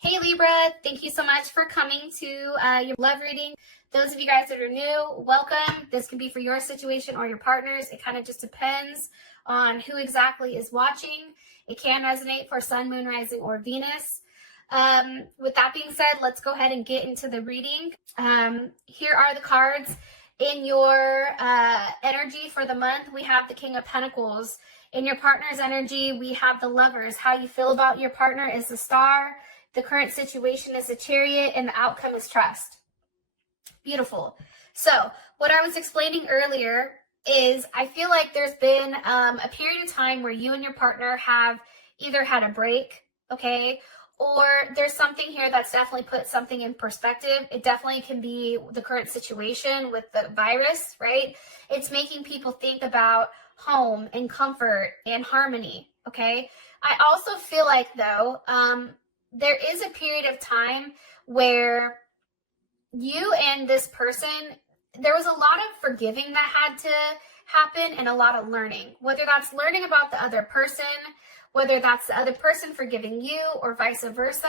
Hey Libra, thank you so much for coming to your love reading. Those of you guys that are new, welcome. This can be for your situation or your partner's. It kind of just depends on who exactly is watching. It can resonate for Sun, Moon, Rising, or Venus. With that being said, let's go ahead and get into the reading. Here are the cards in your energy for the month. We have the King of Pentacles. In your partner's energy, we have the Lovers. How you feel about your partner is the Star. The current situation is the Chariot, and the outcome is trust. Beautiful. So what I was explaining earlier is I feel like there's been a period of time where you and your partner have either had a break, okay, or there's something here that's definitely put something in perspective. It definitely can be the current situation with the virus, right? It's making people think about home and comfort and harmony, okay? I also feel like, though, there is a period of time where you and this person, there was a lot of forgiving that had to happen and a lot of learning, whether that's learning about the other person, whether that's the other person forgiving you or vice versa.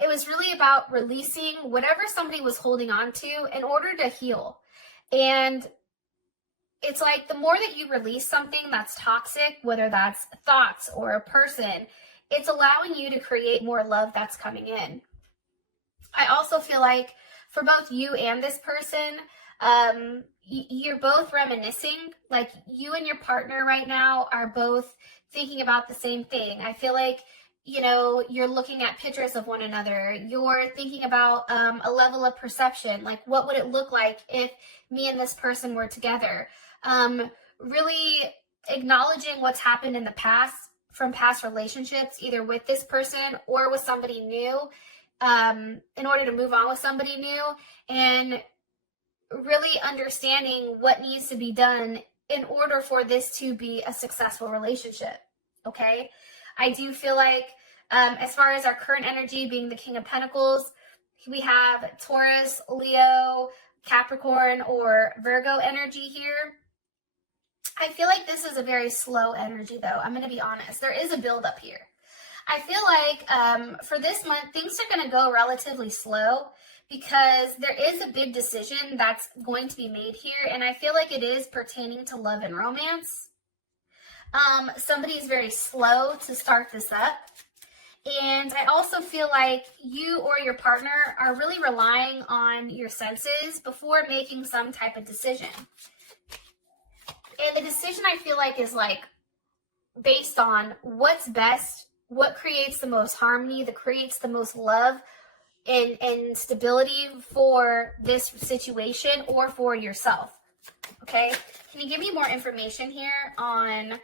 It was really about releasing whatever somebody was holding on to in order to heal. And it's like the more that you release something that's toxic, whether that's thoughts or a person, it's allowing you to create more love that's coming in. I also feel like for both you and this person, you're both reminiscing. Like you and your partner right now are both thinking about the same thing. I feel like, you know, you're looking at pictures of one another. You're thinking about a level of perception. Like, what would it look like if me and this person were together? Really acknowledging what's happened in the past from past relationships, either with this person or with somebody new, in order to move on with somebody new, and really understanding what needs to be done in order for this to be a successful relationship, okay? I do feel like, as far as our current energy being the King of Pentacles, we have Taurus, Leo, Capricorn, or Virgo energy here. I feel like this is a very slow energy, though. I'm going to be honest. There is a buildup here. I feel like for this month, things are going to go relatively slow because there is a big decision that's going to be made here, and I feel like it is pertaining to love and romance. Somebody is very slow to start this up, and I also feel like you or your partner are really relying on your senses before making some type of decision. And the decision I feel like is like based on what's best, what creates the most harmony, that creates the most love and stability for this situation or for yourself. Okay, can you give me more information here on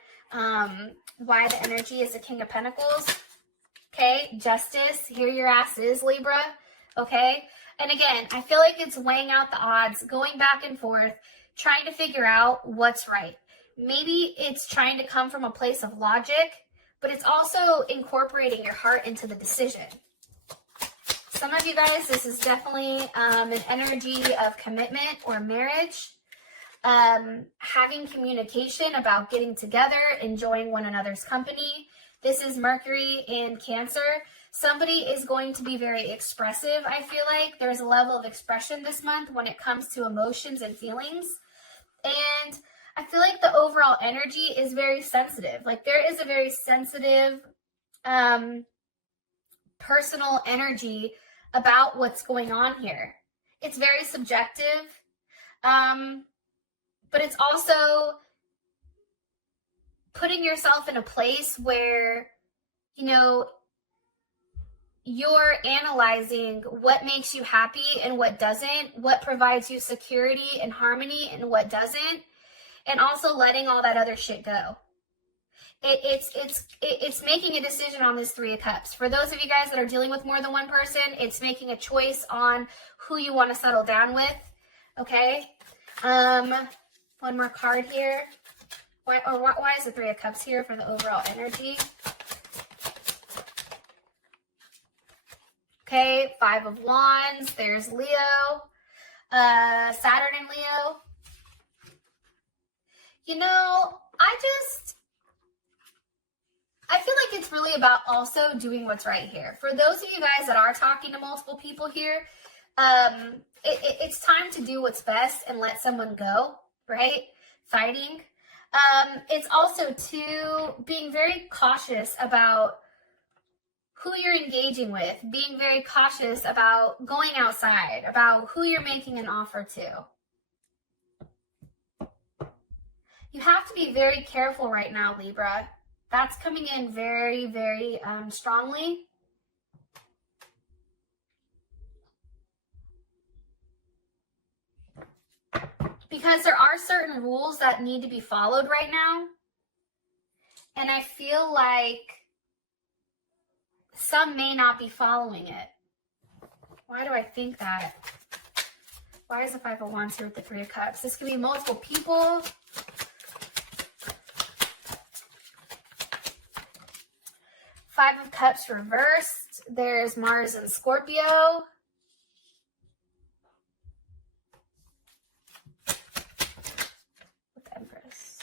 why the energy is the King of Pentacles? Okay, Justice, here your ass is, Libra. Okay, and again, I feel like it's weighing out the odds, going back and forth, trying to figure out what's right. Maybe it's trying to come from a place of logic, but it's also incorporating your heart into the decision. Some of you guys, this is definitely an energy of commitment or marriage, having communication about getting together, enjoying one another's company. This is Mercury in Cancer. Somebody is going to be very expressive, I feel like. There's a level of expression this month when it comes to emotions and feelings. And I feel like the overall energy is very sensitive. Like there is a very sensitive, personal energy about what's going on here. It's very subjective, but it's also putting yourself in a place where, you know, you're analyzing what makes you happy and what doesn't, what provides you security and harmony and what doesn't, and also letting all that other shit go. It's making a decision on this Three of Cups. For those of you guys that are dealing with more than one person, it's making a choice on who you want to settle down with. Okay. One more card here. Why is the Three of Cups here for the overall energy? Okay, Five of Wands. There's Leo, Saturn and Leo. You know, I feel like it's really about also doing what's right here. For those of you guys that are talking to multiple people here, it's time to do what's best and let someone go, right? Fighting. It's also too being very cautious about who you're engaging with, being very cautious about going outside, about who you're making an offer to. You have to be very careful right now, Libra. That's coming in very, very strongly. Because there are certain rules that need to be followed right now. And I feel like some may not be following it. Why do I think that? Why is the Five of Wands here with the Three of Cups? This could be multiple people. Five of Cups reversed. There's Mars and Scorpio. With the Empress.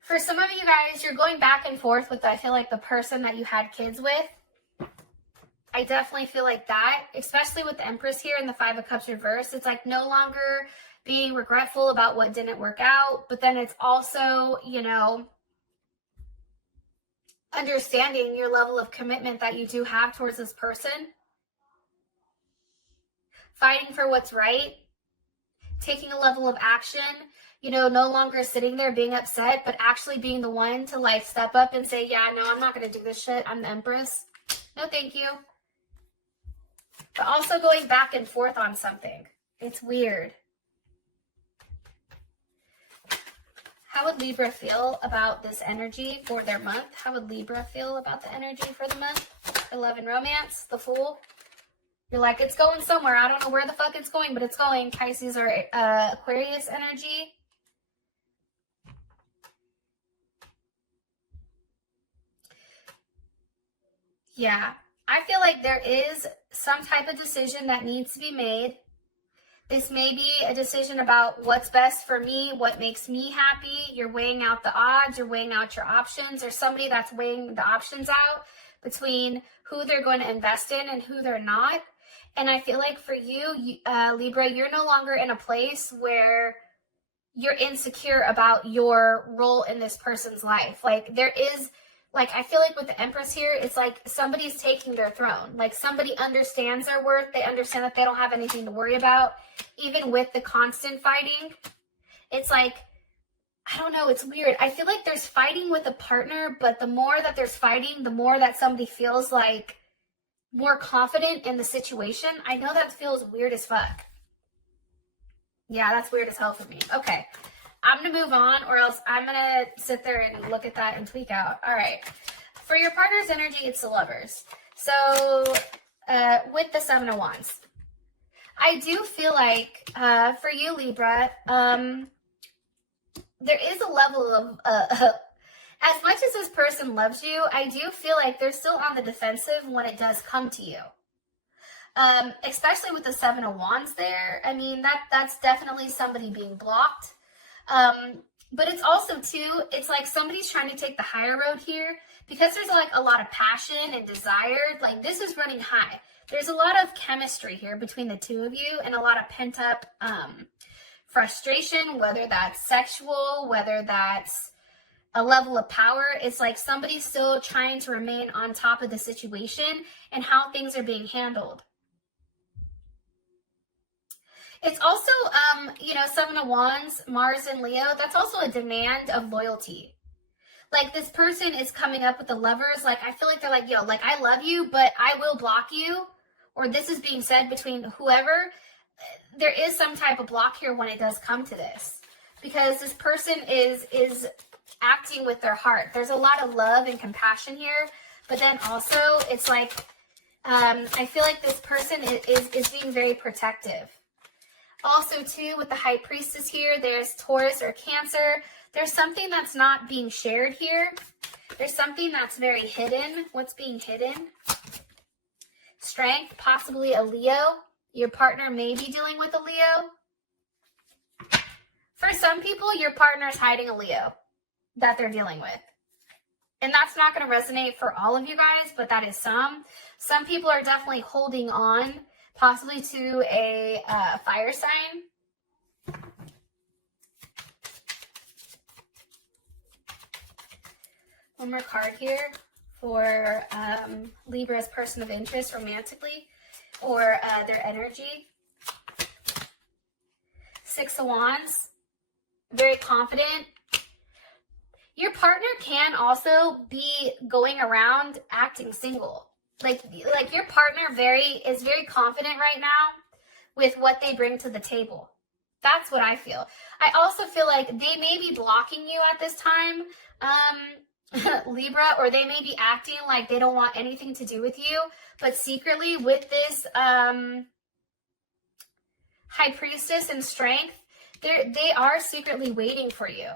For some of you guys, you're going back and forth with, I feel like, the person that you had kids with. I definitely feel like that, especially with the Empress here and the Five of Cups reversed. It's like no longer being regretful about what didn't work out, but then it's also, you know, understanding your level of commitment that you do have towards this person. Fighting for what's right. Taking a level of action. You know, no longer sitting there being upset, but actually being the one to like step up and say, yeah, no, I'm not going to do this shit. I'm the Empress. No, thank you. But also going back and forth on something. It's weird. How would Libra feel about this energy for their month? How would Libra feel about the energy for the month? For love and romance, the Fool. You're like, it's going somewhere. I don't know where the fuck it's going, but it's going. Pisces or Aquarius energy. Yeah, I feel like there is some type of decision that needs to be made. This may be a decision about what's best for me, what makes me happy. You're weighing out the odds, you're weighing out your options. There's somebody that's weighing the options out between who they're going to invest in and who they're not. And I feel like for you, Libra, you're no longer in a place where you're insecure about your role in this person's life. Like there is... Like, I feel like with the Empress here, it's like somebody's taking their throne. Like, somebody understands their worth. They understand that they don't have anything to worry about. Even with the constant fighting, it's like, I don't know, it's weird. I feel like there's fighting with a partner, but the more that there's fighting, the more that somebody feels like more confident in the situation. I know that feels weird as fuck. Yeah, that's weird as hell for me. Okay. I'm going to move on, or else I'm going to sit there and look at that and tweak out. All right. For your partner's energy, it's the Lovers. So with the Seven of Wands, I do feel like for you, Libra, there is a level of, as much as this person loves you, I do feel like they're still on the defensive when it does come to you. Especially with the Seven of Wands there. I mean, that's definitely somebody being blocked. But it's also too, it's like somebody's trying to take the higher road here because there's like a lot of passion and desire. Like this is running high. There's a lot of chemistry here between the two of you and a lot of pent up, frustration, whether that's sexual, whether that's a level of power. It's like somebody's still trying to remain on top of the situation and how things are being handled. It's also, you know, Seven of Wands, Mars and Leo, that's also a demand of loyalty. Like this person is coming up with the Lovers. Like, I feel like they're like, yo, like, I love you, but I will block you. Or this is being said between whoever. There is some type of block here when it does come to this. Because this person is acting with their heart. There's a lot of love and compassion here. But then also, it's like, I feel like this person is being very protective. Also, too, with the High Priestess here, there's Taurus or Cancer. There's something that's not being shared here. There's something that's very hidden. What's being hidden? Strength, possibly a Leo. Your partner may be dealing with a Leo. For some people, your partner is hiding a Leo that they're dealing with. And that's not going to resonate for all of you guys, but that is some. Some people are definitely holding on, possibly to a fire sign. One more card here for Libra's person of interest romantically, or their energy. Six of Wands, very confident. Your partner can also be going around acting single. Like your partner is very confident right now with what they bring to the table. That's what I feel. I also feel like they may be blocking you at this time, Libra, or they may be acting like they don't want anything to do with you, but secretly with this High Priestess and Strength, they are secretly waiting for you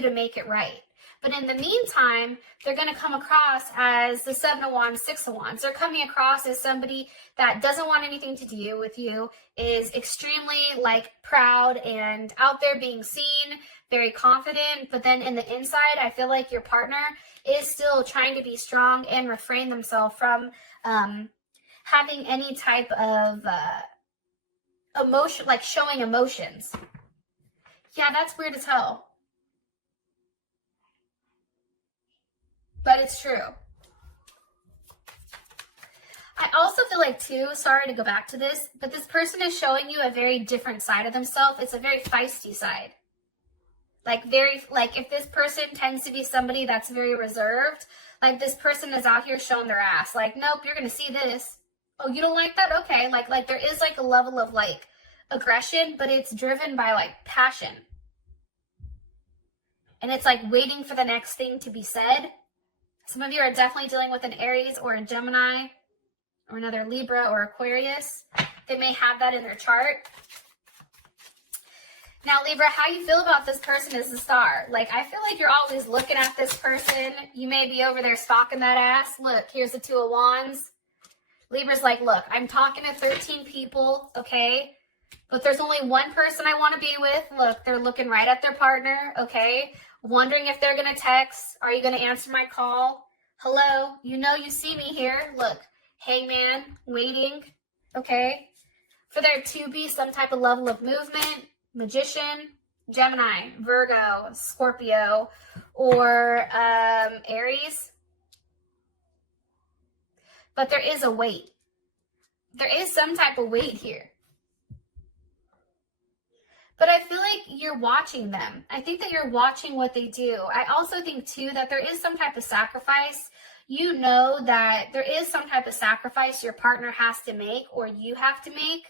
to make it right. But in the meantime, they're going to come across as the Seven of Wands, Six of Wands. They're coming across as somebody that doesn't want anything to do with you, is extremely like proud and out there being seen, very confident. But then in the inside, I feel like your partner is still trying to be strong and refrain themselves from having any type of emotion, like showing emotions. Yeah, that's weird as hell. But it's true. I also feel like too, sorry to go back to this, but this person is showing you a very different side of themselves. It's a very feisty side. Like if this person tends to be somebody that's very reserved, like this person is out here showing their ass. Like, nope, you're going to see this. Oh, you don't like that? Okay. Like there is like a level of like aggression, but it's driven by like passion. And it's like waiting for the next thing to be said. Some of you are definitely dealing with an Aries or a Gemini or another Libra or Aquarius. They may have that in their chart. Now, Libra, how you feel about this person is the star. Like, I feel like you're always looking at this person. You may be over there stalking that ass. Look, here's the Two of Wands. Libra's like, look, I'm talking to 13 people, okay? But there's only one person I want to be with. Look, they're looking right at their partner, okay? Wondering if they're going to text. Are you going to answer my call? Hello? You know you see me here. Look, hangman, waiting, okay? For there to be some type of level of movement, Magician, Gemini, Virgo, Scorpio, or Aries. But there is a wait. There is some type of wait here. But I feel like you're watching them. I think that you're watching what they do. I also think, too, that there is some type of sacrifice. You know that there is some type of sacrifice your partner has to make or you have to make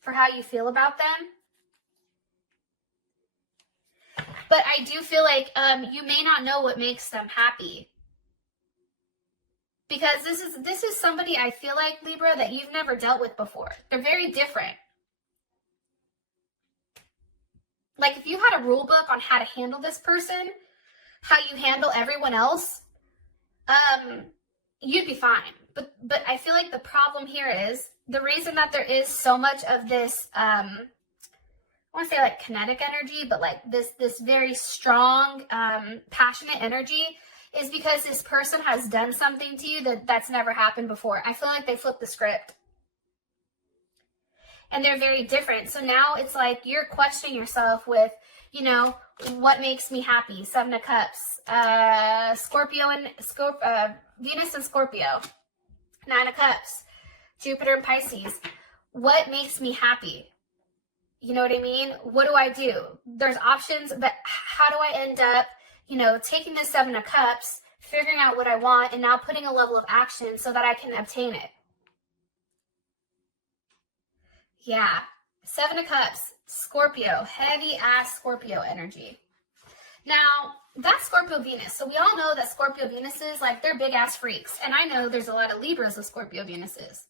for how you feel about them. But I do feel like you may not know what makes them happy. Because this is somebody, I feel like, Libra, that you've never dealt with before. They're very different. Like, if you had a rule book on how to handle this person, how you handle everyone else, you'd be fine. But I feel like the problem here is the reason that there is so much of this, I want to say like kinetic energy, but like this very strong, passionate energy is because this person has done something to you that's never happened before. I feel like they flipped the script. And they're very different. So now it's like you're questioning yourself with, you know, what makes me happy? Seven of Cups, Venus and Scorpio, Nine of Cups, Jupiter and Pisces. What makes me happy? You know what I mean? What do I do? There's options, but how do I end up, you know, taking this Seven of Cups, figuring out what I want, and now putting a level of action so that I can obtain it? Yeah, Seven of Cups, Scorpio, heavy ass Scorpio energy. Now, that's Scorpio Venus. So we all know that Scorpio Venuses, like, they're big ass freaks. And I know there's a lot of Libras with Scorpio Venuses.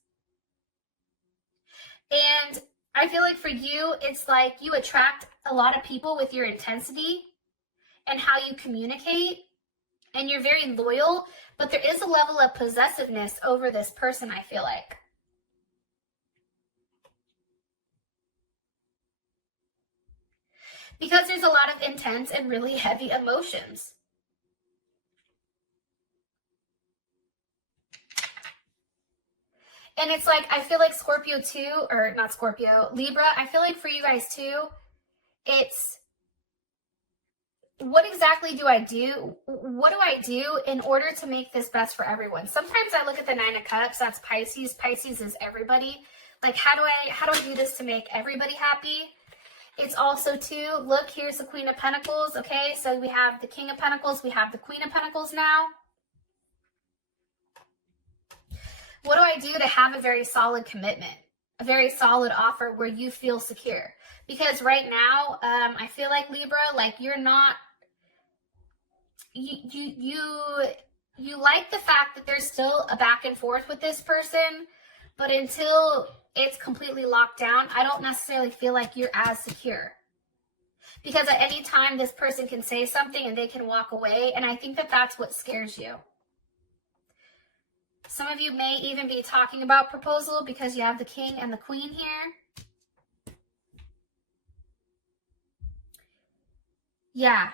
And I feel like for you, it's like you attract a lot of people with your intensity and how you communicate. and you're very loyal, but there is a level of possessiveness over this person, I feel like. Because there's a lot of intense and really heavy emotions. And it's like, I feel like Scorpio too, or not Scorpio, Libra, I feel like for you guys too, it's, what exactly do I do? What do I do in order to make this best for everyone? Sometimes I look at the Nine of Cups, that's Pisces. Pisces is everybody. Like, how do I do this to make everybody happy? It's also too, look, here's the Queen of Pentacles, okay? So we have the King of Pentacles, we have the Queen of Pentacles now. What do I do to have a very solid commitment, a very solid offer where you feel secure? Because right now, I feel like Libra, like you're not, you like the fact that there's still a back and forth with this person, but until it's completely locked down, I don't necessarily feel like you're as secure. Because at any time, this person can say something and they can walk away, and I think that that's what scares you. Some of you may even be talking about proposal because you have the King and the Queen here. Yeah.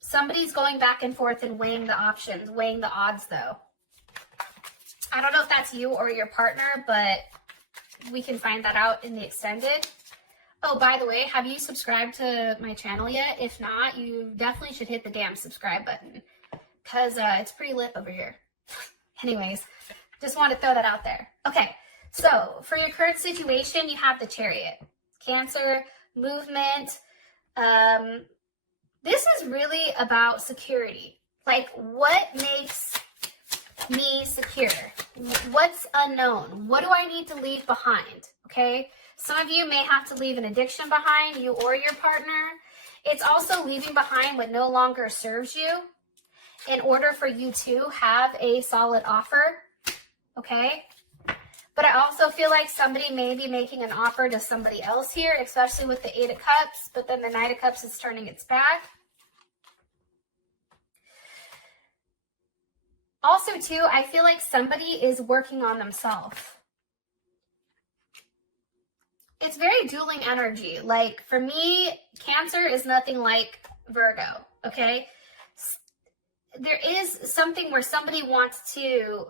Somebody's going back and forth and weighing the options, weighing the odds though. I don't know if that's you or your partner, but we can find that out in the extended. Oh, by the way, have you subscribed to my channel yet? If not, you definitely should hit the damn subscribe button because it's pretty lit over here. Anyways, just want to throw that out there. Okay, so for your current situation, you have the Chariot. Cancer, movement. This is really about security. Like, what makes me secure? What's unknown? What do I need to leave behind? Okay, some of you may have to leave an addiction behind, you or your partner. It's also leaving behind what no longer serves you in order for you to have a solid offer, okay? But I also feel like somebody may be making an offer to somebody else here, especially with the Eight of Cups, but then the Knight of Cups is turning its back. Also, too, I feel like somebody is working on themselves. It's very dueling energy. Like, for me, Cancer is nothing like Virgo, okay? There is something where somebody wants to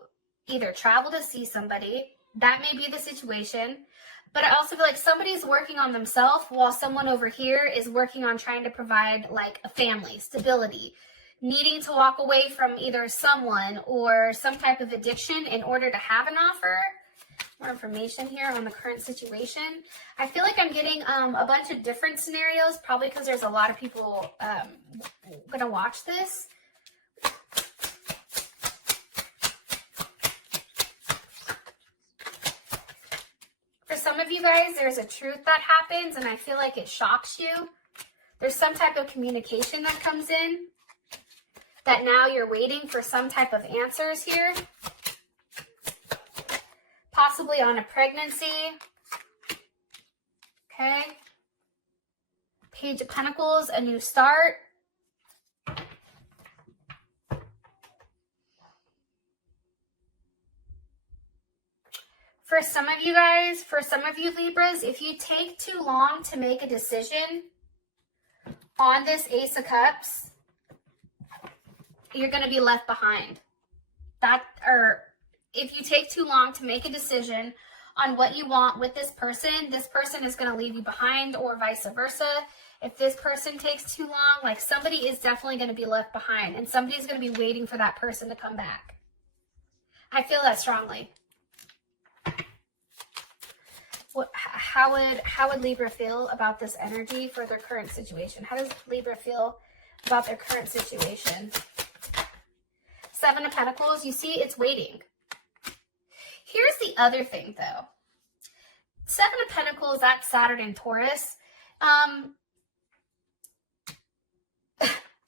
either travel to see somebody. That may be the situation. But I also feel like somebody's working on themselves while someone over here is working on trying to provide like a family, stability, needing to walk away from either someone or some type of addiction in order to have an offer. More information here on the current situation. I feel like I'm getting a bunch of different scenarios, probably because there's a lot of people going to watch this. For some of you guys, there's a truth that happens and I feel like it shocks you. There's some type of communication that comes in that now you're waiting for some type of answers here. Possibly on a pregnancy. Okay. Page of Pentacles, a new start. For some of you guys, for some of you Libras, if you take too long to make a decision on this Ace of Cups, you're going to be left behind. If you take too long to make a decision on what you want with this person is going to leave you behind, or vice versa. If this person takes too long, like somebody is definitely going to be left behind and somebody's going to be waiting for that person to come back. I feel that strongly. How would Libra feel about this energy for their current situation? How does Libra feel about their current situation? Seven of Pentacles, you see it's waiting. Here's the other thing though. Seven of Pentacles, that's Saturn and Taurus.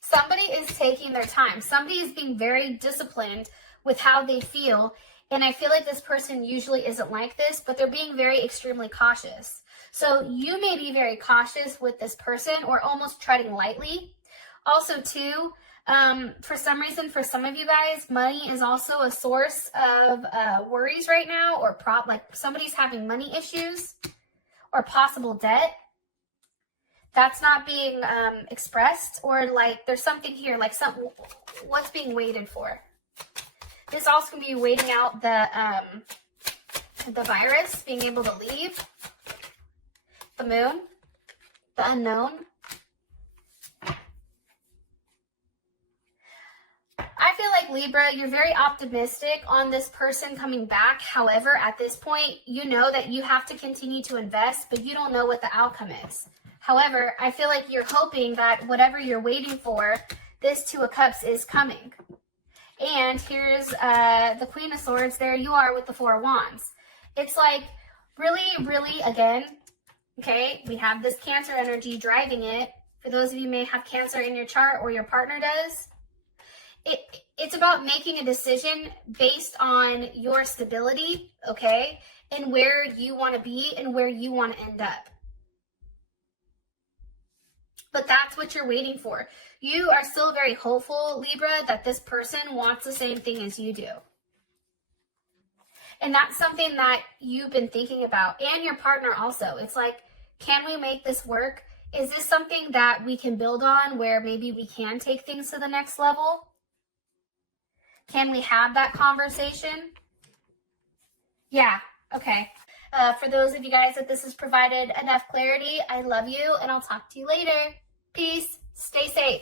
Somebody is taking their time. Somebody is being very disciplined with how they feel. And I feel like this person usually isn't like this, but they're being very extremely cautious. So you may be very cautious with this person or almost treading lightly. Also too, For some reason, for some of you guys, money is also a source of worries right now, or like somebody's having money issues or possible debt. That's not being expressed, or like there's something here, like what's being waited for. This also can be waiting out the virus, being able to leave, the moon, the unknown. I feel like Libra, you're very optimistic on this person coming back. However, at this point, you know that you have to continue to invest, but you don't know what the outcome is. However, I feel like you're hoping that whatever you're waiting for, this Two of Cups is coming. And here's the Queen of Swords. There you are with the Four of Wands. It's like really, really, again, okay, we have this Cancer energy driving it. For those of you who may have Cancer in your chart, or your partner does, it's about making a decision based on your stability, okay, and where you want to be and where you want to end up. But that's what you're waiting for. You are still very hopeful, Libra, that this person wants the same thing as you do. And that's something that you've been thinking about, and your partner also. It's like, can we make this work? Is this something that we can build on, where maybe we can take things to the next level? Can we have that conversation? Yeah, okay. For those of you guys that this has provided enough clarity, I love you, and I'll talk to you later. Peace. Stay safe.